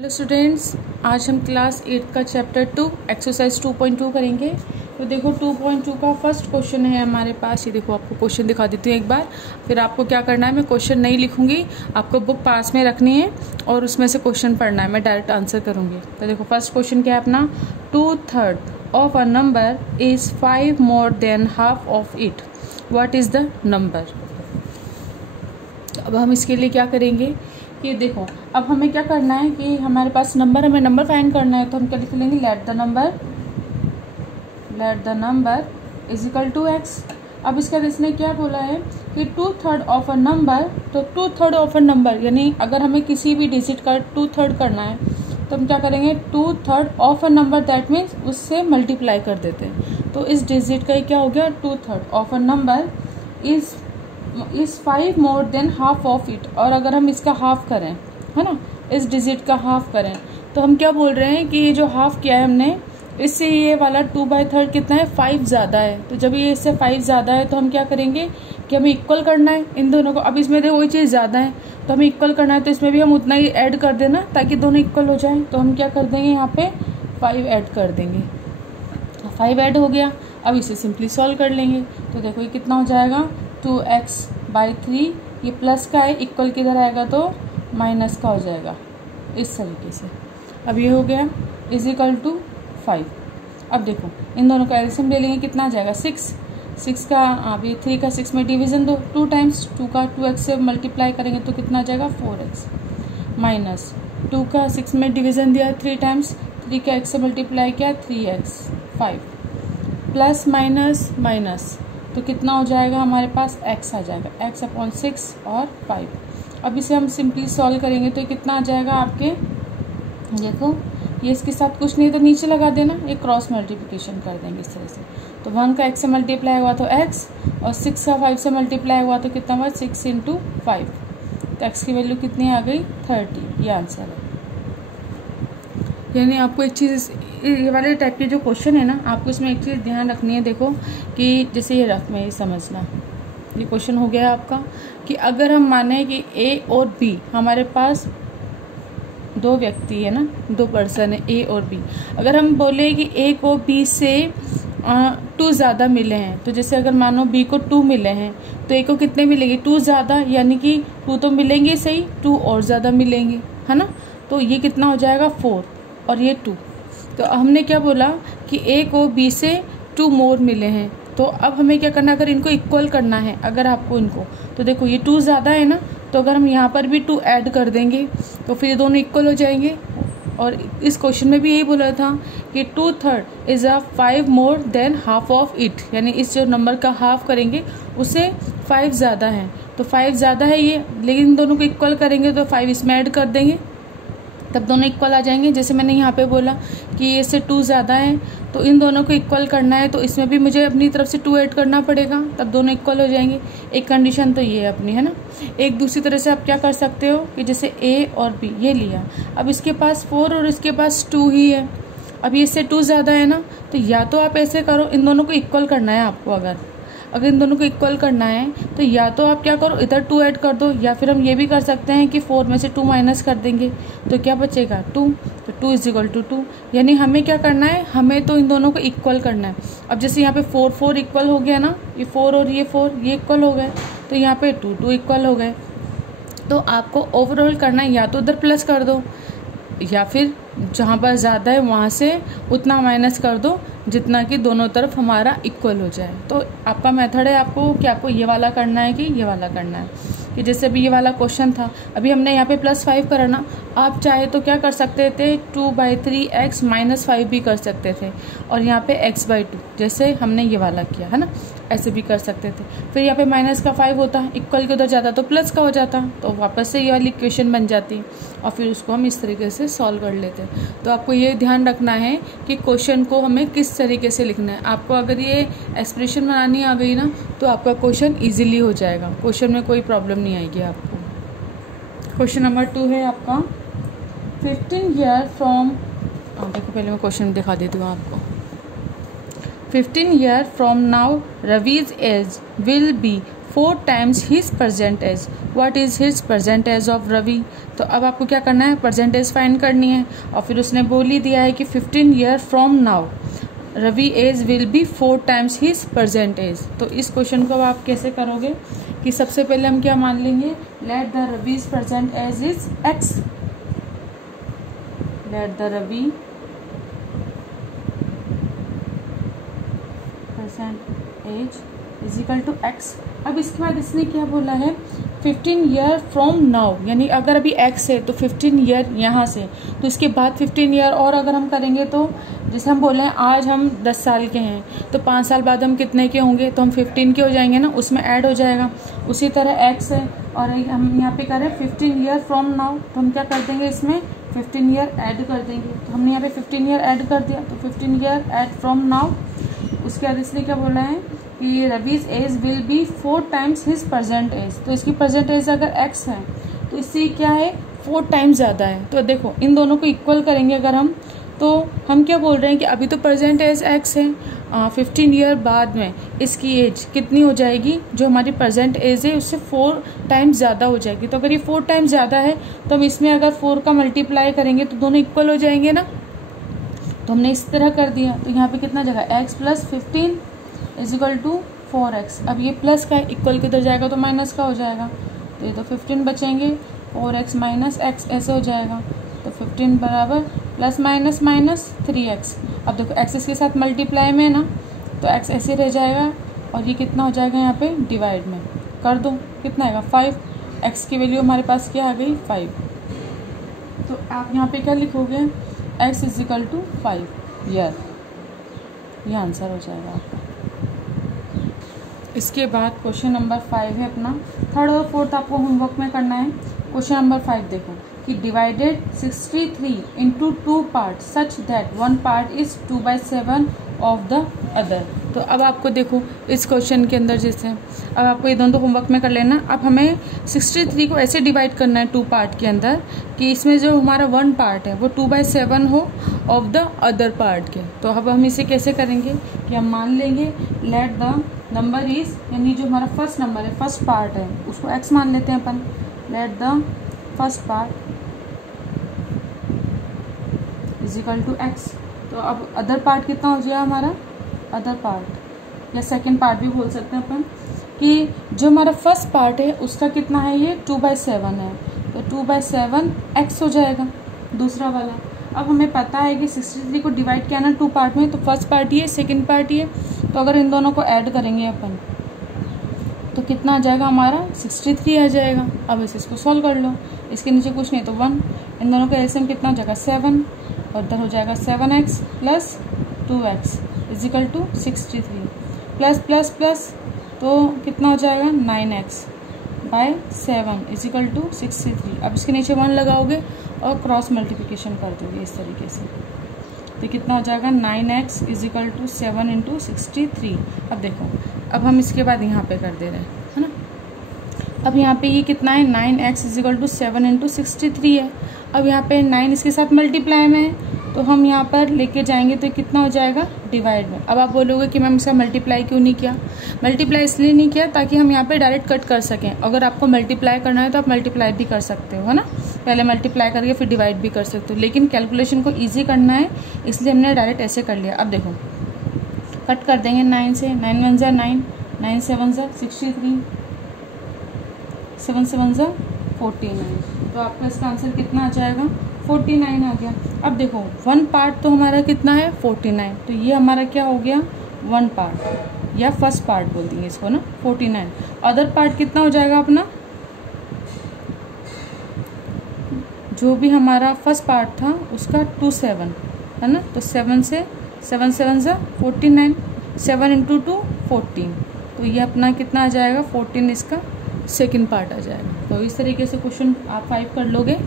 Hello students, आज हम class 8 का चैप्टर 2 एक्सरसाइज 2.2 करेंगे। तो देखो 2.2 का फर्स्ट क्वेश्चन है हमारे पास। ये देखो, आपको क्वेश्चन दिखा देती हूँ एक बार, फिर आपको क्या करना है, मैं क्वेश्चन नहीं लिखूंगी, आपको बुक पास में रखनी है और उसमें से क्वेश्चन पढ़ना है, मैं डायरेक्ट आंसर करूँगी। तो देखो फर्स्ट क्वेश्चन क्या है अपना, 2/3 of a number is 5 more than half of it, what is the number. अब हम इसके लिए क्या करेंगे कि देखो, अब हमें क्या करना है कि हमारे पास नंबर, हमें नंबर फाइंड करना है। तो हम क्या लिख लेंगे, let the number is equal to x. अब इसका इसने क्या बोला है कि 2/3 ऑफ अ नंबर, तो 2/3 ऑफ अ नंबर यानी अगर हमें किसी भी डिजिट का 2/3 करना है तो हम क्या करेंगे, 2/3 of a number, that means उससे मल्टीप्लाई कर देते हैं। तो इस डिजिट का क्या हो गया, 2/3 of a number is 5 more than half of it. और अगर हम इसका हाफ करें, है ना, इस डिजिट का हाफ करें, तो हम क्या बोल रहे हैं कि ये जो हाफ किया है हमने, इससे ये वाला 2/3 कितना है, 5 ज़्यादा है। तो जब ये इससे 5 ज़्यादा है तो हम क्या करेंगे कि हमें इक्वल करना है इन दोनों को। अब इसमें देखो वही चीज़ ज़्यादा है तो हमें इक्वल करना है, तो इसमें भी हम उतना ही ऐड कर देना ताकि दोनों इक्वल हो जाए। तो हम क्या कर देंगे, यहाँ पे 5 ऐड कर देंगे। 5 ऐड हो गया। अब इसे सिंपली सॉल्व कर लेंगे। तो देखो ये कितना हो जाएगा, 2x/3, ये प्लस का है, इक्वल किधर आएगा तो माइनस का हो जाएगा, इस तरीके से। अब ये हो गया इज इक्वल टू 5। अब देखो इन दोनों का एलसीएम ले लेंगे, कितना आ जाएगा 6 का, अब ये 3 का 6 में डिवीजन दो, 2 टाइम्स 2 का 2x से मल्टीप्लाई करेंगे तो कितना आ जाएगा 4x, माइनस 2 का 6 में डिवीजन दिया 3 टाइम्स, 3 का x से मल्टीप्लाई किया 3x, 5, प्लस माइनस माइनस, तो कितना हो जाएगा हमारे पास x आ जाएगा, x/6 और 5। अब इसे हम सिंपली सॉल्व करेंगे तो ये कितना आ जाएगा आपके, देखो ये इसके साथ कुछ नहीं तो नीचे लगा देना, ये क्रॉस मल्टीप्लिकेशन कर देंगे इस तरह से। तो 1 का x से मल्टीप्लाई हुआ तो x, और 6 का 5 से मल्टीप्लाई हुआ तो कितना हुआ 6 × 5, तो x की वैल्यू कितनी आ गई 30, ये आंसर है। यानी आपको एक चीज़, ये वाले टाइप के जो क्वेश्चन है ना, आपको इसमें एक चीज़ ध्यान रखनी है। देखो कि जैसे ये रफ में ये समझना, ये क्वेश्चन हो गया आपका कि अगर हम माने कि ए और बी, हमारे पास 2 व्यक्ति है ना, 2 पर्सन है ए और बी। अगर हम बोले कि ए को बी से 2 ज़्यादा मिले हैं, तो जैसे अगर मानो बी को 2 मिले हैं तो ए को कितने मिलेंगे, 2 ज़्यादा, यानी कि 2 तो मिलेंगे सही, 2 और ज़्यादा मिलेंगे, है ना। तो ये कितना हो जाएगा 4 और ये 2। तो हमने क्या बोला कि ए को बी से 2 मोर मिले हैं। तो अब हमें क्या करना है, अगर इनको इक्वल करना है, अगर आपको इनको, तो देखो ये 2 ज़्यादा है ना, तो अगर हम यहाँ पर भी 2 ऐड कर देंगे तो फिर दोनों इक्वल हो जाएंगे। और इस क्वेश्चन में भी यही बोला था कि 2/3 is 5 more than half of it, यानी इस जो नंबर का हाफ करेंगे उससे 5 ज़्यादा है। तो 5 ज़्यादा है ये, लेकिन इन दोनों को इक्वल करेंगे तो 5 इसमें ऐड कर देंगे, तब दोनों इक्वल आ जाएंगे। जैसे मैंने यहाँ पे बोला कि इससे 2 ज़्यादा है तो इन दोनों को इक्वल करना है, तो इसमें भी मुझे अपनी तरफ से 2 ऐड करना पड़ेगा, तब दोनों इक्वल हो जाएंगे। एक कंडीशन तो ये है अपनी, है ना। एक दूसरी तरह से आप क्या कर सकते हो कि जैसे ए और बी ये लिया, अब इसके पास 4 और इसके पास 2 ही है, अब ये इससे 2 ज़्यादा है ना, तो या तो आप ऐसे करो, इन दोनों को इक्वल करना है आपको। अगर इन दोनों को इक्वल करना है तो या तो आप क्या करो, इधर 2 ऐड कर दो, या फिर हम ये भी कर सकते हैं कि 4 में से 2 माइनस कर देंगे तो क्या बचेगा 2, तो 2 = 2। यानी हमें क्या करना है, हमें तो इन दोनों को इक्वल करना है। अब जैसे यहाँ पे 4 इक्वल हो गया ना, ये 4 और ये 4 ये इक्वल हो गए, तो यहाँ पे 2 इक्वल हो गए। तो आपको ओवरऑल करना है, या तो उधर प्लस कर दो, या फिर जहाँ पर ज़्यादा है वहाँ से उतना माइनस कर दो जितना कि दोनों तरफ हमारा इक्वल हो जाए। तो आपका मेथड है आपको कि आपको ये वाला करना है कि ये वाला करना है। कि जैसे अभी ये वाला क्वेश्चन था, अभी हमने यहाँ पे +5 करा ना, आप चाहे तो क्या कर सकते थे, 2/3x -5 भी कर सकते थे, और यहाँ पे x/2 जैसे हमने ये वाला किया है ना, ऐसे भी कर सकते थे। फिर यहाँ पे माइनस का 5 होता, इक्वल के उधर जाता तो प्लस का हो जाता, तो वापस से ये वाली इक्वेशन बन जाती और फिर उसको हम इस तरीके से सॉल्व कर लेते। तो आपको ये ध्यान रखना है कि क्वेश्चन को हमें किस तरीके से लिखना है। आपको अगर ये एक्सप्रेशन बनानी आ गई ना, तो आपका क्वेश्चन ईजिली हो जाएगा, क्वेश्चन में कोई प्रॉब्लम नहीं आएगी आपको। क्वेश्चन नंबर 2 है आपका, 15 ईयर फ्रॉम, देखो पहले मैं क्वेश्चन दिखा देती हूँ आपको। 15 years from now, Ravi's age will be 4 times his present age. What is his present age of Ravi? तो अब आपको क्या करना है, present age फाइंड करनी है, और फिर उसने बोल ही दिया है कि 15 year from now Ravi age will be 4 times his present age. तो इस क्वेश्चन को आप कैसे करोगे कि सबसे पहले हम क्या मान लेंगे, लेट द रवि's present age is x. Let the Ravi present age is equal to x. अब इसके बाद इसने क्या बोला है, 15 ईयर फ्रॉम नाउ, यानी अगर अभी एक्स है तो 15 ईयर यहाँ से, तो इसके बाद 15 ईयर और अगर हम करेंगे तो जैसे हम बोले आज हम 10 साल के हैं तो 5 साल बाद हम कितने के होंगे, तो हम 15 के हो जाएंगे ना, उसमें ऐड हो जाएगा. उसी तरह एक्स है और हम यहाँ पे करें 15 ईयर फ्रॉम नाउ, तो हम क्या कर देंगे इसमें 15 ईयर ऐड कर देंगे. तो हमने यहाँ पे 15 ईयर ऐड कर दिया, तो 15 ईयर ऐड फ्रॉम नाउ. उसके बाद इसलिए क्या बोला है कि Ravi's age will be 4 times his present age. तो इसकी प्रेजेंट एज अगर x है तो इससे क्या है 4 times ज़्यादा है. तो देखो इन दोनों को इक्वल करेंगे अगर हम, तो हम क्या बोल रहे हैं कि अभी तो प्रेजेंट एज x है, 15 ईयर बाद में इसकी एज कितनी हो जाएगी, जो हमारी प्रेजेंट एज है उससे 4 times ज़्यादा हो जाएगी. तो अगर ये 4 times ज़्यादा है तो हम इसमें अगर 4 का मल्टीप्लाई करेंगे तो दोनों इक्वल हो जाएंगे ना. तो हमने इस तरह कर दिया. तो यहाँ पे कितना जगह x plus 15 is equal to 4x. अब ये प्लस का इक्वल किधर जाएगा तो माइनस का हो जाएगा. तो ये तो 15 बचेंगे, 4x माइनस x ऐसे हो जाएगा. तो 15 बराबर प्लस माइनस माइनस 3x. अब देखो x इसके साथ मल्टीप्लाई में है ना, तो x ऐसे रह जाएगा और ये कितना हो जाएगा यहाँ पे डिवाइड में कर दो, कितना आएगा 5. x की वैल्यू हमारे पास क्या आ गई 5. तो आप यहाँ पे क्या लिखोगे, x is equal to 5 year. ये आंसर हो जाएगा आपका. इसके बाद क्वेश्चन नंबर 5 है अपना, थर्ड और फोर्थ आपको होमवर्क में करना है. क्वेश्चन नंबर 5 देखो कि divided 63 into 2 part such that 1 part is 2/7 of the other. तो अब आपको देखो इस क्वेश्चन के अंदर जैसे अब आपको ये दोनों होमवर्क में कर लेना. अब हमें 63 को ऐसे डिवाइड करना है 2 पार्ट के अंदर कि इसमें जो हमारा 1 पार्ट है वो 2/7 हो ऑफ द अदर पार्ट के. तो अब हम इसे कैसे करेंगे कि हम मान लेंगे लेट द नंबर इज, यानी जो हमारा फर्स्ट नंबर है फर्स्ट पार्ट है उसको x मान लेते हैं अपन. Let the first part is equal to x. तो अब अदर पार्ट कितना हो जाएगा हमारा, अदर पार्ट या सेकंड पार्ट भी बोल सकते हैं अपन, कि जो हमारा फर्स्ट पार्ट है उसका कितना है ये 2/7 है. तो 2/7 x हो जाएगा दूसरा वाला. अब हमें पता है कि 63 को डिवाइड किया ना 2 पार्ट में, तो फर्स्ट पार्ट ये सेकंड पार्ट ये. तो अगर इन दोनों को ऐड करेंगे अपन तो कितना आ जाएगा हमारा 63 आ जाएगा. अब इसको सॉल्व कर लो, इसके नीचे कुछ नहीं तो 1. इन दोनों का एलसीएम कितना हो जाएगा 7 और इधर हो जाएगा 7x plus 2x is equal to 63 plus plus plus तो कितना हो जाएगा 9x bye 7 is equal to 63. अब इसके नीचे 1 लगाओगे और क्रॉस मल्टीप्लिकेशन कर दोगे इस तरीके से. तो कितना हो जाएगा 9x is equal to 7 into 63. अब देखो अब हम इसके बाद यहाँ पे कर दे रहे हैं है ना. अब यहाँ पे ये कितना है 9x is equal to 7 into 63 है. अब यहाँ पे 9 इसके साथ मल्टीप्लाई में है तो हम यहाँ पर लेके जाएंगे तो कितना हो जाएगा डिवाइड में. अब आप बोलोगे कि मैम इसका मल्टीप्लाई क्यों नहीं किया. मल्टीप्लाई इसलिए नहीं किया ताकि हम यहाँ पे डायरेक्ट कट कर सकें. अगर आपको मल्टीप्लाई करना है तो आप मल्टीप्लाई भी कर सकते हो है ना, पहले मल्टीप्लाई करके फिर डिवाइड भी कर सकते हो, लेकिन कैलकुलेशन को ईजी करना है इसलिए हमने डायरेक्ट ऐसे कर लिया. अब देखो कट कर देंगे 9 से, 9 1 जा 9, 9 7 जा 63, 7 7 जा 49. तो आपका इसका आंसर कितना आ जाएगा 49 आ गया. अब देखो 1 पार्ट तो हमारा कितना है 49, तो ये हमारा क्या हो गया 1 पार्ट या फर्स्ट पार्ट बोल देंगे इसको ना 49. अदर पार्ट कितना हो जाएगा अपना, जो भी हमारा फर्स्ट पार्ट था उसका 27 है ना. तो 7 से 7 7 जा 49, 7 इंटू 2 14. तो ये अपना कितना आ जाएगा 14 इसका सेकंड पार्ट आ जाएगा. तो इस तरीके से क्वेश्चन आप 5 कर लोगे.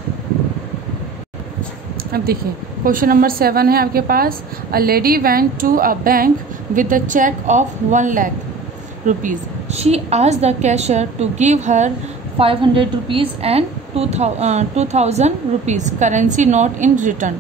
अब देखिए क्वेश्चन नंबर 7 है आपके पास. A lady went to a bank with the cheque of 1 lakh rupees. She asked the cashier to give her 500 rupees and 2000 rupees currency note in return.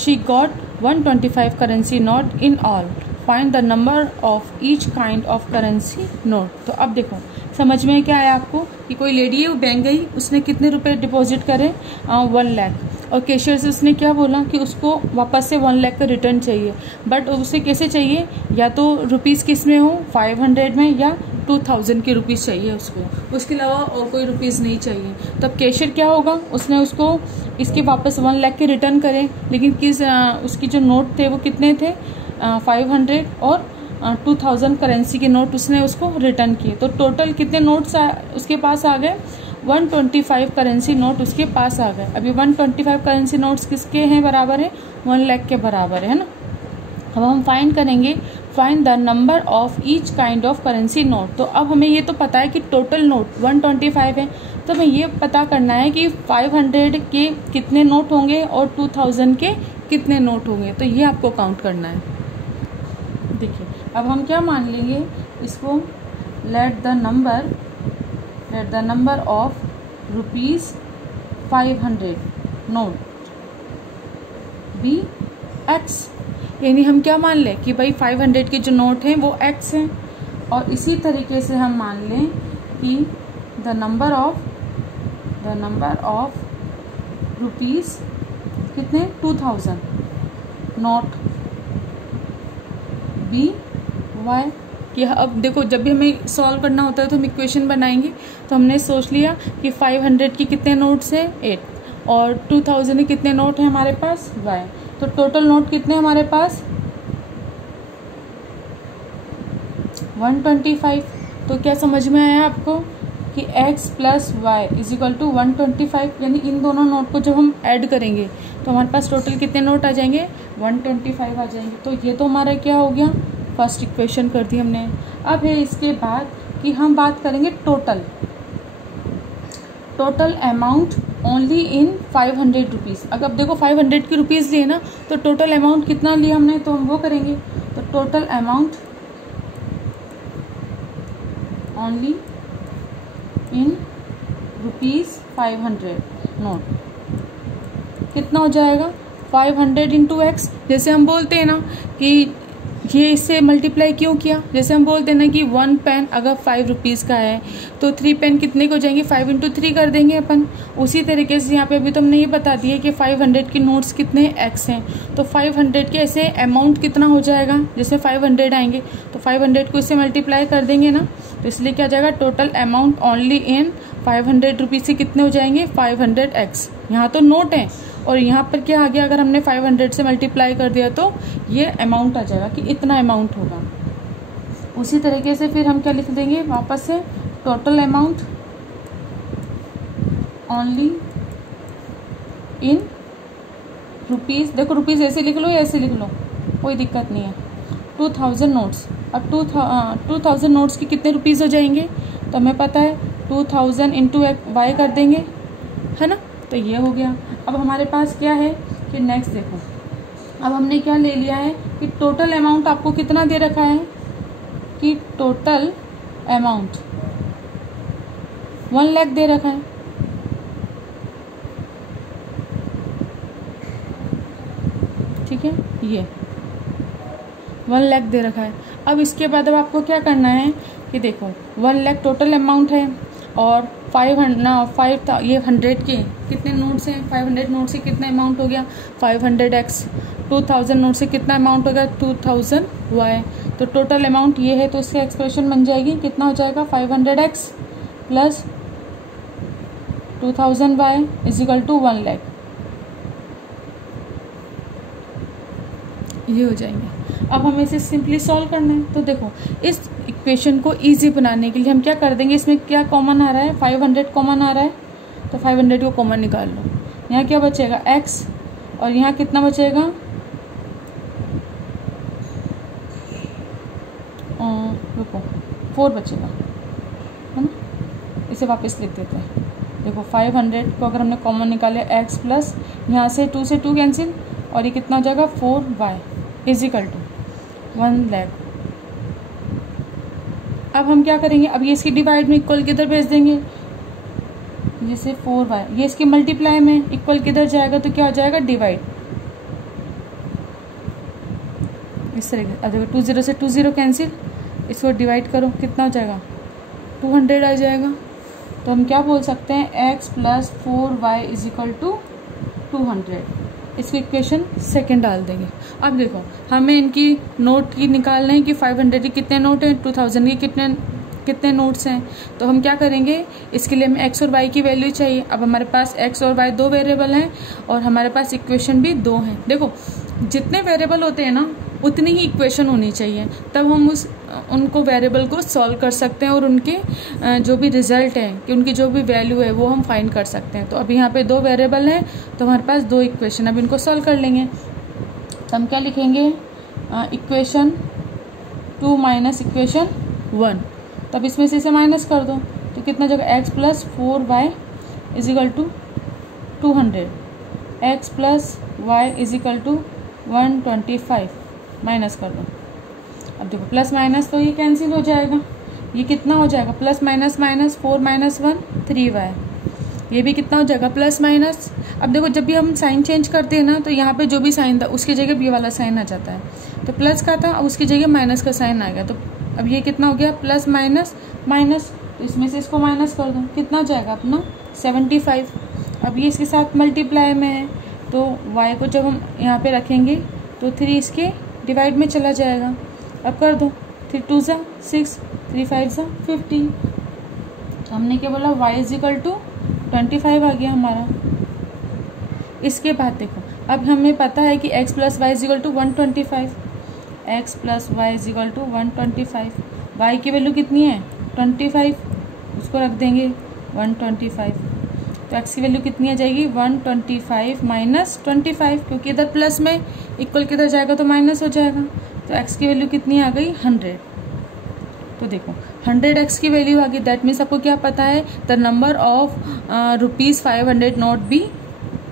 She got 125 currency note in all. Find the number of each kind of currency note. तो अब देखो समझ में क्या आया आपको कि कोई लेडी है वो बैंक गई, उसने कितने रुपए डिपॉजिट करे 1 लाख, और कैशियर से उसने क्या बोला कि उसको वापस से 1 लाख का रिटर्न चाहिए, बट उसे कैसे चाहिए, या तो रुपीज़ किस में हो 500 में या 2000 के रुपीज़ चाहिए उसको, उसके अलावा और कोई रुपीज़ नहीं चाहिए। तब कैशियर क्या होगा, उसने उसको इसके वापस 1 लाख के रिटर्न करे, लेकिन उसकी जो नोट थे वो कितने थे 500 और 2000 करेंसी के नोट उसने उसको रिटर्न किए। तो टोटल कितने नोट्स उसके पास आ गए 125 करेंसी नोट उसके पास आ गए। अभी 125 करेंसी नोट्स किसके हैं बराबर है 1 लाख के बराबर है ना। अब हम फाइंड करेंगे find the number of each kind of currency note. तो अब हमें ये तो पता है कि टोटल नोट 125 है, तो हमें ये पता करना है कि 500 के कितने नोट होंगे और 2000 के कितने नोट होंगे। तो ये आपको काउंट करना है। देखिए अब हम क्या मान लेंगे इसको, let the number of ₹500 note be x, यानी हम क्या मान लें कि भाई 500 के जो नोट हैं वो एक्स हैं, और इसी तरीके से हम मान लें कि द नंबर ऑफ रुपीज़ कितने 2000 नोट बी वाई। कि अब देखो जब भी हमें सॉल्व करना होता है तो हम इक्वेशन बनाएंगे, तो हमने सोच लिया कि 500 के कितने नोट्स हैं 8 और 2000 के कितने नोट हैं हमारे पास y, तो टोटल नोट कितने हमारे पास 125। तो क्या समझ में आया आपको कि x plus y is equal to 125, यानी इन दोनों नोट को जब हम ऐड करेंगे तो हमारे पास टोटल कितने नोट आ जाएंगे 125 आ जाएंगे। तो ये तो हमारा क्या हो गया फर्स्ट इक्वेशन कर दी हमने। अब है इसके बाद कि हम बात करेंगे total amount only in 500 rupees. अगर देखो 500 की रुपीज़ लिए ना, तो टोटल अमाउंट कितना लिया हमने, तो हम वो करेंगे। तो total amount only in ₹500 note कितना हो जाएगा 500 इंटू एक्स। जैसे हम बोलते हैं ना कि ये इससे मल्टीप्लाई क्यों किया, जैसे हम बोलते हैं ना कि 1 पेन अगर 5 रुपीज़ का है तो 3 पेन कितने को जाएंगे 5 इंटू 3 कर देंगे अपन। उसी तरीके से यहाँ पे अभी तो हमने ये बता दिया कि 500 के नोट्स कितने एक्स हैं, तो 500 के ऐसे अमाउंट कितना हो जाएगा, जैसे 500 आएंगे तो 500 को इससे मल्टीप्लाई कर देंगे ना, तो इसलिए क्या जाएगा total amount only in 500 rupees से कितने हो जाएंगे 500 एक्स। यहाँ तो नोट है और यहाँ पर क्या आ गया, अगर हमने 500 से मल्टीप्लाई कर दिया तो ये अमाउंट आ जाएगा कि इतना अमाउंट होगा। उसी तरीके से फिर हम क्या लिख देंगे वापस से total amount only in rupees. देखो रुपीज़ ऐसे लिख लो या ऐसे लिख लो कोई दिक्कत नहीं है। 2000 नोट्स, अब 2000 नोट्स के कितने रुपीज़ हो जाएंगे, तो हमें पता है 2000 इंटू वाई कर देंगे है ना, तो ये हो गया। अब हमारे पास क्या है कि नेक्स्ट देखो, अब हमने क्या ले लिया है कि टोटल अमाउंट आपको कितना दे रखा है कि टोटल अमाउंट 1 लाख दे रखा है। ठीक है, ये 1 लाख दे रखा है। अब इसके बाद अब आपको क्या करना है कि देखो 1 लाख टोटल अमाउंट है और 500 ये 100 के कितने नोट्स हैं 500 नोट से कितना अमाउंट हो गया 500x। 2000 नोट से कितना अमाउंट हो गया 2000y। तो टोटल अमाउंट ये है, तो उसकी एक्सप्रेशन बन जाएगी कितना हो जाएगा 500x plus 2000y is equal to 1 lakh. ये हो जाएंगे। अब हमें इसे सिंपली सॉल्व करना है। तो देखो इस इक्वेशन को इजी बनाने के लिए हम क्या कर देंगे, इसमें क्या कॉमन आ रहा है 500 कॉमन आ रहा है, तो 500 को कॉमन निकाल लो। यहाँ क्या बचेगा x और यहाँ कितना बचेगा रुको 4 बचेगा है ना, इसे वापस लिख देते हैं। देखो 500 को अगर हमने कॉमन निकाले x प्लस यहाँ से 2 से 2 कैंसिल और ये कितना हो जाएगा 4y is equal to 1 lakh. अब हम क्या करेंगे, अब ये इसकी डिवाइड में इक्वल किधर भेज देंगे, जैसे 4y ये इसके मल्टीप्लाई में इक्वल किधर जाएगा तो क्या हो जाएगा डिवाइड। इस तरह के। अब देखो 2 0 से 2 0 कैंसिल, इसको डिवाइड करो, कितना हो जाएगा 200 आ जाएगा। तो हम क्या बोल सकते हैं, x + 4y = 200। इसकी इक्वेशन सेकंड डाल देंगे। अब देखो हमें इनकी नोट की निकालना है कि 500 के कितने नोट हैं, 2000 के कितने नोट्स हैं। तो हम क्या करेंगे, इसके लिए हमें x और y की वैल्यू चाहिए। अब हमारे पास x और y 2 वेरिएबल हैं और हमारे पास इक्वेशन भी 2 हैं। देखो जितने वेरिएबल होते हैं ना उतनी ही इक्वेशन होनी चाहिए, तब हम उनको वेरिएबल को सॉल्व कर सकते हैं और उनके जो भी रिजल्ट है कि उनकी जो भी वैल्यू है वो हम फाइंड कर सकते हैं। तो अब यहाँ पे 2 वेरिएबल हैं तो हमारे पास 2 इक्वेशन, अब इनको सॉल्व कर लेंगे। तो हम क्या लिखेंगे, इक्वेशन 2 - इक्वेशन 1। तब इसमें से इसे माइनस कर दो तो कितना जगह x + 4y = 200, x + y = 125 minus कर दो। अब देखो प्लस माइनस तो ये कैंसिल हो जाएगा, ये कितना हो जाएगा प्लस माइनस माइनस 4 - 1 3y, ये भी कितना हो जाएगा प्लस माइनस। अब देखो जब भी हम साइन चेंज करते हैं ना तो यहाँ पे जो भी साइन था उसकी जगह ये वाला साइन आ जाता है। तो प्लस का था उसकी जगह माइनस का साइन आ गया। तो अब ये कितना हो गया प्लस माइनस माइनस, तो इसमें से इसको माइनस कर दो, कितना हो जाएगा अपना 75। अब ये इसके साथ मल्टीप्लाई में है तो y को जब हम यहाँ पे रखेंगे तो 3 इसके डिवाइड में चला जाएगा। अब कर दो 3 2 = 6, 3 5 = 15। तो हमने क्या बोला y = 25 आ गया हमारा। इसके बाद देखो अब हमें पता है कि x + y = 125, x + y = 125, y की वैल्यू कितनी है 25, उसको रख देंगे 125। तो x की वैल्यू कितनी आ जाएगी 125 - 25, क्योंकि इधर प्लस में इक्वल किधर जाएगा तो माइनस हो जाएगा। तो x की वैल्यू कितनी आ गई 100। तो देखो 100x की वैल्यू आ गई, दैट मीन्स आपको क्या पता है, the number of ₹500 note be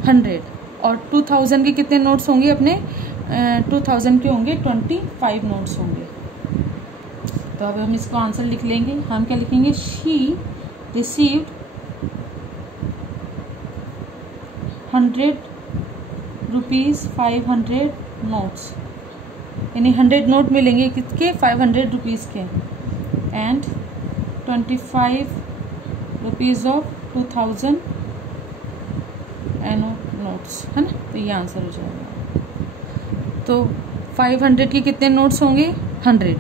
100। और 2000 के कितने नोट्स होंगे अपने 2000 के होंगे 25 नोट्स होंगे। तो अब हम इसको आंसर लिख लेंगे। हम क्या लिखेंगे, शी रिसीव्ड 100 रुपीज़ 500 नोट्स, यानी 100 नोट मिलेंगे किसके 500 रुपीज़ के, एंड 25 रुपीज़ ऑफ 2000 नोट्स, है ना। तो ये आंसर हो जाएगा। तो 500 के कितने नोट्स होंगे 100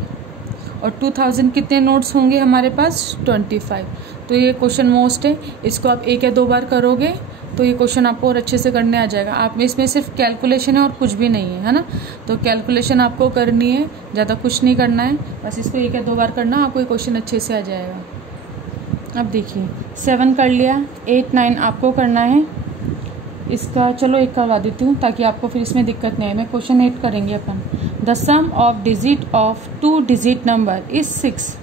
और 2000 कितने नोट्स होंगे हमारे पास 25। तो ये क्वेश्चन मोस्ट है, इसको आप 1 या 2 बार करोगे तो ये क्वेश्चन आपको और अच्छे से करने आ जाएगा। आप में इसमें सिर्फ कैलकुलेशन है और कुछ भी नहीं है ना। तो कैलकुलेशन आपको करनी है, ज़्यादा कुछ नहीं करना है, बस इसको 1 या 2 बार करना, आपको ये क्वेश्चन अच्छे से आ जाएगा। अब देखिए 7 कर लिया, 8 9 आपको करना है। इसका चलो 1 करवा देती हूँ ताकि आपको फिर इसमें दिक्कत नहीं है। मैं क्वेश्चन 8 करेंगे अपन। The sum of digit of 2 digit number is 6।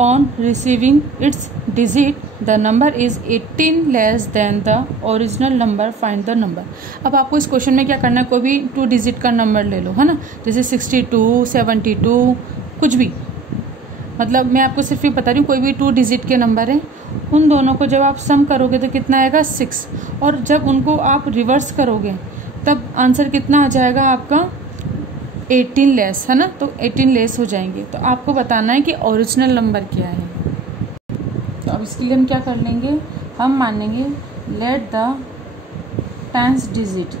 On receiving its digit the number is 18 less than the original number, find the number. अब आपको इस क्वेश्चन में क्या करना है, कोई भी 2 डिजिट का नंबर ले लो, है ना, जैसे 62 72 कुछ भी, मतलब मैं आपको सिर्फ ये बता रही हूँ कोई भी 2 डिजिट के नंबर है, उन दोनों को जब आप सम करोगे तो कितना आएगा 6, और जब उनको आप रिवर्स करोगे तब आंसर कितना आ जाएगा आपका 18 लेस, है ना। तो 18 लेस हो जाएंगे। तो आपको बताना है कि ओरिजिनल नंबर क्या है। तो अब इसके लिए हम क्या कर लेंगे, हम मानेंगे let the 10th digit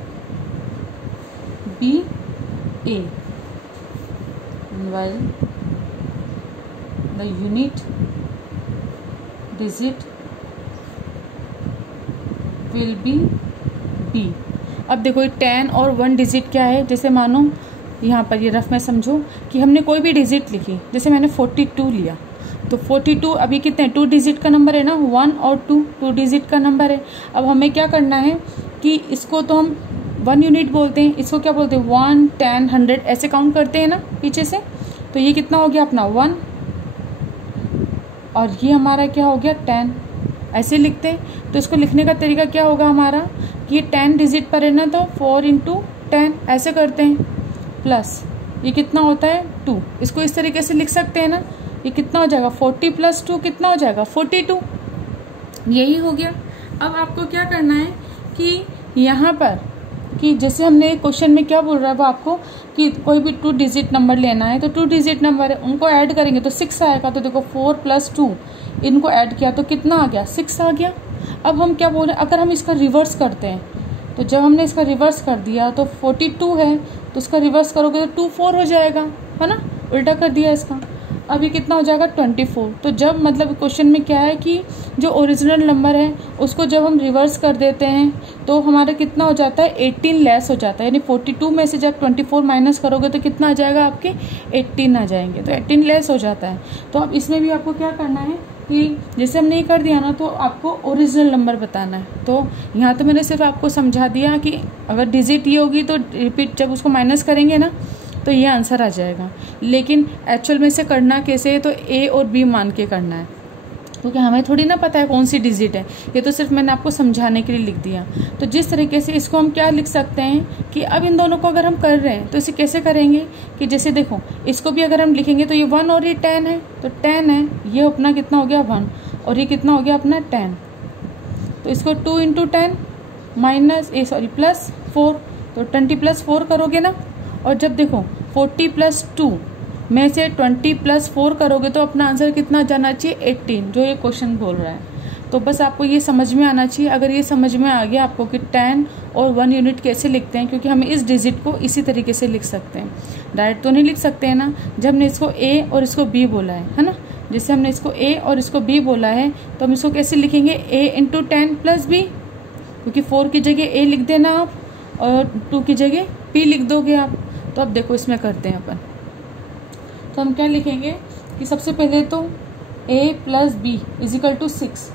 be a while the unit digit will be b। अब देखो ये 10 और 1 डिजिट क्या है, जैसे मानो यहाँ पर ये रफ में समझो कि हमने कोई भी डिजिट लिखी, जैसे मैंने 42 लिया, तो 42 अभी कितने 2 डिजिट का नंबर है ना, 1 और 2 डिजिट का नंबर है। अब हमें क्या करना है कि इसको तो हम 1 यूनिट बोलते हैं, इसको क्या बोलते हैं 1 10 100 ऐसे काउंट करते हैं ना पीछे से। तो ये कितना हो गया अपना 1 और ये हमारा क्या हो गया 10, ऐसे लिखते हैं। तो इसको लिखने का तरीका क्या होगा हमारा कि ये 10 डिजिट पर है ना, तो 4 × 10 ऐसे करते हैं, प्लस ये कितना होता है 2, इसको इस तरीके से लिख सकते हैं ना। ये कितना हो जाएगा 40 + 2 कितना हो जाएगा 42, यही हो गया। अब आपको क्या करना है कि यहाँ पर कि जैसे हमने क्वेश्चन में क्या बोल रहा है वो आपको कि कोई भी 2 डिजिट नंबर लेना है, तो 2 डिजिट नंबर है उनको ऐड करेंगे तो 6 आएगा। तो देखो 4 + 2 इनको ऐड किया तो कितना आ गया, 6 आ गया। अब हम क्या बोल रहे हैं, अगर हम इसका रिवर्स करते हैं तो जब हमने इसका रिवर्स कर दिया तो 42 है, तो उसका रिवर्स करोगे तो 24 हो जाएगा, है ना, उल्टा कर दिया इसका। अभी कितना हो जाएगा 24। तो जब मतलब क्वेश्चन में क्या है कि जो ओरिजिनल नंबर है उसको जब हम रिवर्स कर देते हैं तो हमारा कितना हो जाता है, 18 लेस हो जाता है। यानी 42 में से जब 24 माइनस करोगे तो कितना आ जाएगा, आपके 18 आ जाएंगे, तो 18 लेस हो जाता है। तो अब इसमें भी आपको क्या करना है कि जैसे हमने ये कर दिया ना, तो आपको ओरिजिनल नंबर बताना है। तो यहाँ तो मैंने सिर्फ आपको समझा दिया कि अगर डिजिट ये होगी तो रिपीट जब उसको माइनस करेंगे ना तो ये आंसर आ जाएगा। लेकिन एक्चुअल में इसे करना कैसे है, तो ए और बी मान के करना है, क्योंकि हमें थोड़ी ना पता है कौन सी डिजिट है, ये तो सिर्फ मैंने आपको समझाने के लिए लिख दिया। तो जिस तरीके से इसको हम क्या लिख सकते हैं कि अब इन दोनों को अगर हम कर रहे हैं तो इसे कैसे करेंगे कि जैसे देखो इसको भी अगर हम लिखेंगे तो ये 1 और ये 10 है, तो 10 है, ये अपना कितना हो गया 1 और ये कितना हो गया अपना 10। तो इसको 2 × 10 +4, तो 20 + 4 करोगे ना। और जब देखो 40 + 2 में से 20 + 4 करोगे तो अपना आंसर कितना जाना चाहिए, 18, जो ये क्वेश्चन बोल रहा है। तो बस आपको ये समझ में आना चाहिए। अगर ये समझ में आ गया आपको कि 10 और 1 यूनिट कैसे लिखते हैं, क्योंकि हम इस डिजिट को इसी तरीके से लिख सकते हैं, डायरेक्ट तो नहीं लिख सकते हैं ना। जब हमने इसको ए और इसको बी बोला है ना, जैसे हमने इसको ए और इसको बी बोला है तो हम इसको कैसे लिखेंगे, a × 10 + b, क्योंकि 4 की जगह a लिख देना आप और 2 की जगह b लिख दोगे आप। तो अब देखो इसमें करते हैं अपन, तो हम क्या लिखेंगे कि सबसे पहले तो a + b = 6,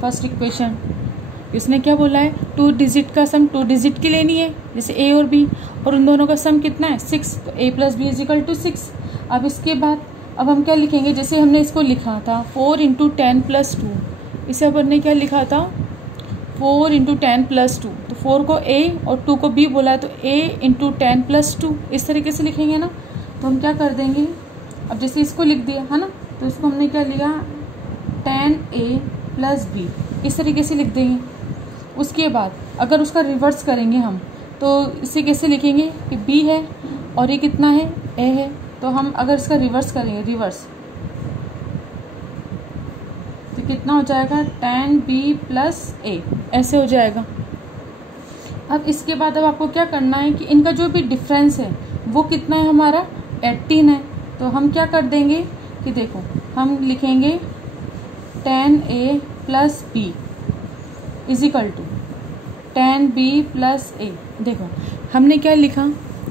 फर्स्ट इक्वेशन। इसने क्या बोला है, 2 डिजिट का सम 2 डिजिट की लेनी है, जैसे a और b, और उन दोनों का सम कितना है 6, तो a + b = 6। अब इसके बाद अब हम क्या लिखेंगे, जैसे हमने इसको लिखा था 4 × 10 + 2, इसे अपन ने क्या लिखा था 4 × 10 + 2, तो 4 को a और 2 को b बोला है तो a × 10 + 2 इस तरीके से लिखेंगे ना। तो हम क्या कर देंगे, अब जैसे इसको लिख दिया है ना, तो इसको हमने क्या लिया 10a + b, इस तरीके से लिख देंगे। उसके बाद अगर उसका रिवर्स करेंगे हम तो इसे कैसे लिखेंगे कि b है और ये कितना है a है, तो हम अगर इसका रिवर्स करेंगे तो कितना हो जाएगा 10b + a, ऐसे हो जाएगा। अब इसके बाद अब आपको क्या करना है कि इनका जो भी डिफरेंस है वो कितना है हमारा 18 है। तो हम क्या कर देंगे कि देखो हम लिखेंगे 10a + b = 10b + a। देखो हमने क्या लिखा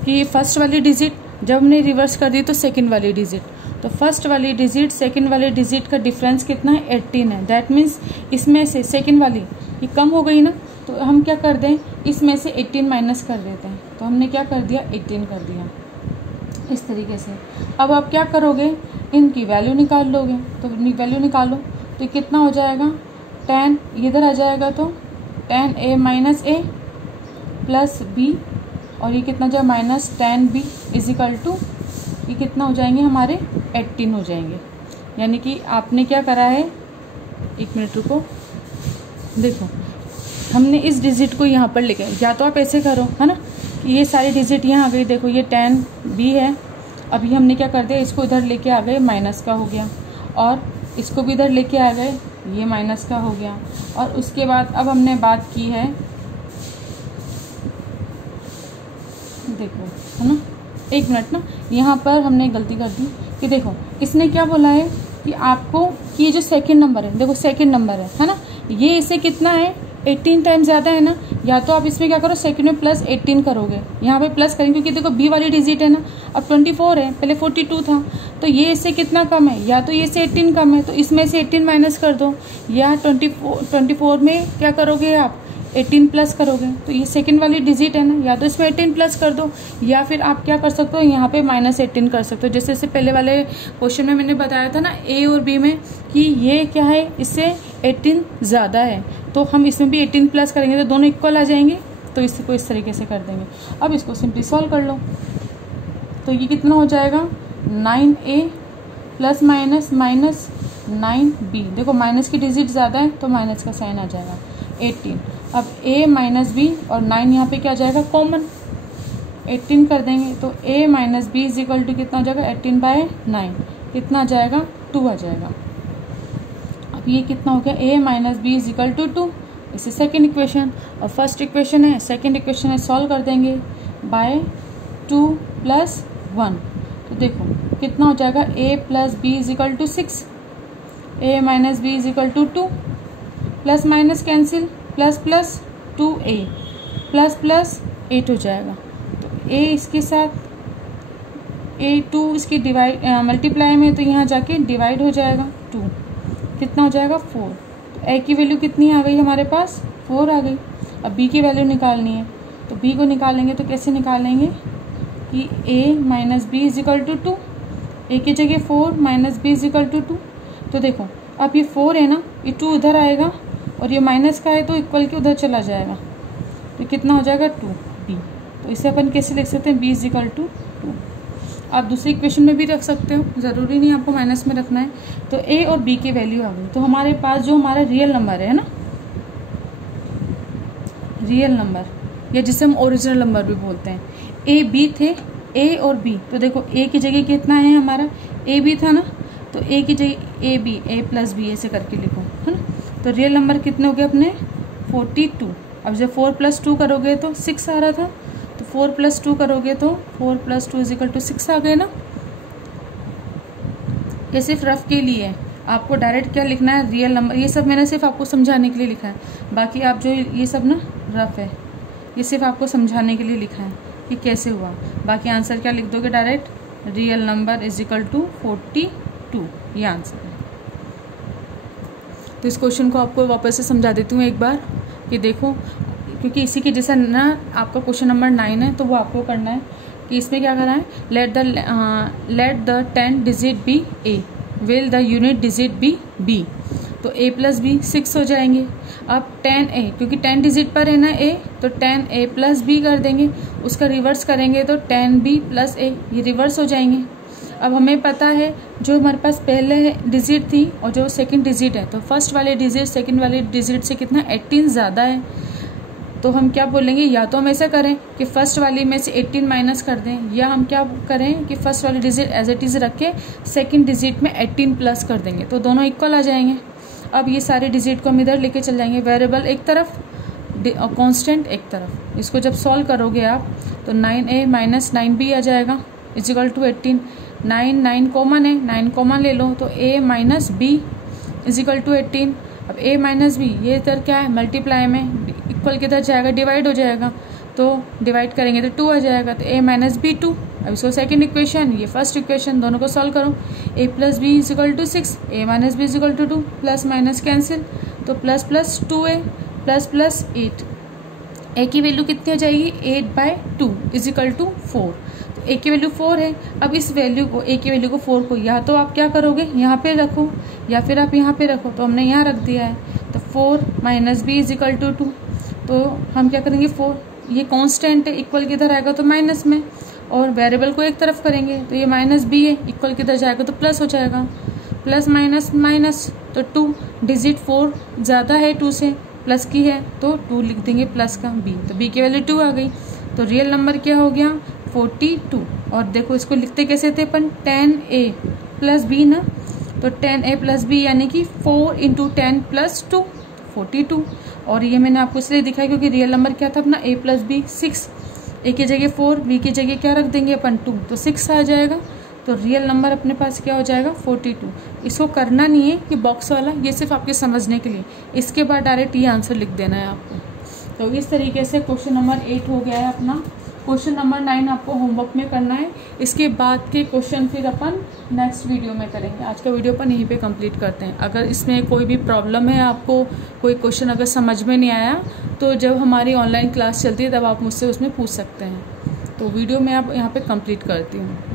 कि फर्स्ट वाली डिजिट जब हमने रिवर्स कर दी तो सेकंड वाली डिजिट, तो फर्स्ट वाली डिजिट सेकंड वाली डिजिट का डिफरेंस कितना है 18 है। दैट मीन्स इसमें से सेकंड वाली ये कम हो गई ना, तो हम क्या कर दें इसमें से 18 माइनस कर देते हैं। तो हमने क्या कर दिया 18 कर दिया इस तरीके से। अब आप क्या करोगे, इनकी वैल्यू निकाल लोगे, तो वैल्यू निकालो तो कितना हो जाएगा 10 इधर आ जाएगा तो 10a - a + b, और ये कितना जाए -10b = ये कितना हो जाएंगे हमारे 18 हो जाएंगे। यानी कि आपने क्या करा है, 1 मिनट रुको, देखो हमने इस डिजिट को यहाँ पर लिखे, या तो आप ऐसे करो है ना कि ये सारी डिजिट यहाँ आ गई, देखो ये 10b है, अभी हमने क्या कर दिया इसको इधर लेके आ गए माइनस का हो गया, और इसको भी इधर लेके आ गए ये माइनस का हो गया। और उसके बाद अब हमने बात की है, देखो है ना 1 मिनट ना, यहाँ पर हमने गलती कर दी कि देखो इसने क्या बोला है कि आपको कि ये जो सेकंड नंबर है, देखो सेकंड नंबर है ना, ये इससे कितना है 18 टाइम ज़्यादा है ना। या तो आप इसमें क्या करो सेकंड में +18 करोगे, यहाँ पे प्लस करेंगे क्योंकि देखो b वाली डिजिट है ना, अब 24 है, पहले 42 था, तो ये इससे कितना कम है, या तो ये से 18 कम है तो इसमें से 18 माइनस कर दो, या 24 में क्या करोगे आप 18 प्लस करोगे, तो ये सेकंड वाली डिजिट है ना, या तो इसमें 18 प्लस कर दो, या फिर आप क्या कर सकते हो यहाँ पे -18 कर सकते हो। जैसे इससे पहले वाले क्वेश्चन में मैंने बताया था ना a और b में कि ये क्या है इससे 18 ज़्यादा है, तो हम इसमें भी 18 प्लस करेंगे तो दोनों इक्वल आ जाएंगे, तो इसको इस तरीके से कर देंगे। अब इसको सिंपली सॉल्व कर लो, तो ये कितना हो जाएगा 9a ± -9b, देखो माइनस की डिजिट ज़्यादा है तो माइनस का साइन आ जाएगा, 18। अब a माइनस बी और 9 यहाँ पे क्या आ जाएगा कॉमन, 18 कर देंगे तो a minus B is equal to कितना हो जाएगा 18/9, कितना आ जाएगा 2 आ जाएगा। अब ये कितना हो गया a minus B is equal to 2, इसे सेकेंड इक्वेशन। और फर्स्ट इक्वेशन है, सेकेंड इक्वेशन है, सॉल्व कर देंगे बाय 2 + 1, तो देखो कितना हो जाएगा a plus B is equal to 6, a minus B is equal to 2, plus minus cancel, plus plus 2a plus plus 8 हो जाएगा। तो a इसके साथ a2 इसकी डिवाइड मल्टीप्लाई में, तो यहाँ जाके डिवाइड हो जाएगा 2, कितना हो जाएगा 4। तो a की वैल्यू कितनी आ गई हमारे पास 4 आ गई। अब b की वैल्यू निकालनी है, तो b को निकालेंगे तो कैसे निकालेंगे कि a minus B is equal to 2, a की जगह 4 minus B is equal to 2। तो देखो अब ये 4 है ना, ये 2 उधर आएगा और ये माइनस का है तो इक्वल के उधर चला जाएगा, तो कितना हो जाएगा 2b। तो इसे अपन कैसे लिख सकते हैं b इज इक्वल टू 2। आप दूसरी इक्वेशन में भी रख सकते हो, ज़रूरी नहीं आपको माइनस में रखना है। तो a और b की वैल्यू आ गई। तो हमारे पास जो हमारा रियल नंबर है ना, रियल नंबर या जिसे हम ओरिजिनल नंबर भी बोलते हैं, a b थे, a और b। तो देखो a की जगह कितना है हमारा a b था ना, तो a की जगह a b, a plus b ऐसे करके लिखो, है ना। तो रियल नंबर कितने हो गए अपने 42। अब जब 4 + 2 करोगे तो 6 आ रहा था, तो 4 + 2 करोगे तो 4 + 2 = 6 आ गए ना। ये सिर्फ रफ के लिए है, आपको डायरेक्ट क्या लिखना है रियल नंबर। ये सब मैंने सिर्फ आपको समझाने के लिए लिखा है, बाकी आप जो ये सब ना रफ है, ये सिर्फ आपको समझाने के लिए लिखा है कि कैसे हुआ। बाकी आंसर क्या लिख दोगे direct, real number is equal to 42, ये आंसर है। तो इस क्वेश्चन को आपको वापस से समझा देती हूँ एक बार कि देखो, क्योंकि इसी के जैसा ना आपका क्वेश्चन नंबर 9 है, तो वो आपको करना है कि इसमें क्या करना है, let the 10 digit be a, will the unit digit be b। तो a प्लस बी 6 हो जाएंगे। अब 10a, क्योंकि 10 डिजिट पर है ना a, तो 10a प्लस b कर देंगे, उसका रिवर्स करेंगे तो 10b प्लस a, ये रिवर्स हो जाएंगे। अब हमें पता है जो हमारे पास पहले डिजिट थी और जो सेकंड डिजिट है, तो फर्स्ट वाले डिजिट सेकंड वाले डिजिट से कितना 18 ज़्यादा है। तो हम क्या बोलेंगे, या तो हम ऐसा करें कि फर्स्ट वाली में से 18 माइनस कर दें, या हम क्या करें कि फर्स्ट वाली डिजिट एज इट इज़ रख के सेकेंड डिजिट में 18 प्लस कर देंगे, तो दोनों इक्वल आ जाएंगे। अब ये सारे डिजिट को हम इधर लेके चल जाएंगे, वेरिएबल एक तरफ और कांस्टेंट एक तरफ। इसको जब सॉल्व करोगे आप तो 9a माइनस 9b आ जाएगा इज इक्वल टू 18। 9 कॉमन है, 9 कॉमन ले लो, तो a minus B is equal to 18। अब a माइनस बी ये इधर क्या है मल्टीप्लाई में, इक्वल किधर जाएगा डिवाइड हो जाएगा, तो डिवाइड करेंगे तो 2 आ जाएगा, तो a माइनस बी 2। अब इसको सेकंड इक्वेशन, ये फर्स्ट इक्वेशन, दोनों को सॉल्व करो। a plus B is equal to 6, a minus B is equal to 2, plus minus cancel, तो plus plus 2a plus plus 8। a की वैल्यू कितनी हो जाएगी 8/2 इज इक्वल टू 4। तो a की वैल्यू 4 है। अब इस वैल्यू को, a की वैल्यू को 4 को या तो आप क्या करोगे यहाँ पे रखो, या फिर आप यहाँ पे रखो, तो हमने यहाँ रख दिया है। तो 4 minus B is equal to 2, तो हम क्या करेंगे 4, ये कांस्टेंट है, इक्वल किधर आएगा तो माइनस में, और वेरिएबल को एक तरफ करेंगे तो ये माइनस बी है, इक्वल किधर जाएगा तो प्लस हो जाएगा, प्लस माइनस माइनस, तो 2 डिजिट 4 ज़्यादा है 2 से, प्लस की है तो 2 लिख देंगे प्लस का b, तो b की वैल्यू 2 आ गई। तो रियल नंबर क्या हो गया 42। और देखो इसको लिखते कैसे थे अपन, 10a प्लस b ना, तो 10a प्लस b यानी कि 4 × 10 + 2 42। और ये मैंने आपको इसलिए दिखाया क्योंकि रियल नंबर क्या था अपना a प्लस बी 6, a की जगह 4, b की जगह क्या रख देंगे अपन 2, तो 6 आ जाएगा। तो रियल नंबर अपने पास क्या हो जाएगा 42। इसको करना नहीं है कि बॉक्स वाला, ये सिर्फ आपके समझने के लिए, इसके बाद डायरेक्ट ये आंसर लिख देना है आपको। तो इस तरीके से क्वेश्चन नंबर 8 हो गया है अपना। क्वेश्चन नंबर 9 आपको होमवर्क में करना है, इसके बाद के क्वेश्चन फिर अपन नेक्स्ट वीडियो में करेंगे। आज का वीडियो अपन यहीं पे कंप्लीट करते हैं। अगर इसमें कोई भी प्रॉब्लम है, आपको कोई क्वेश्चन अगर समझ में नहीं आया, तो जब हमारी ऑनलाइन क्लास चलती है तब आप मुझसे उसमें पूछ सकते हैं। तो वीडियो मैं अब यहाँ पे कंप्लीट करती हूँ।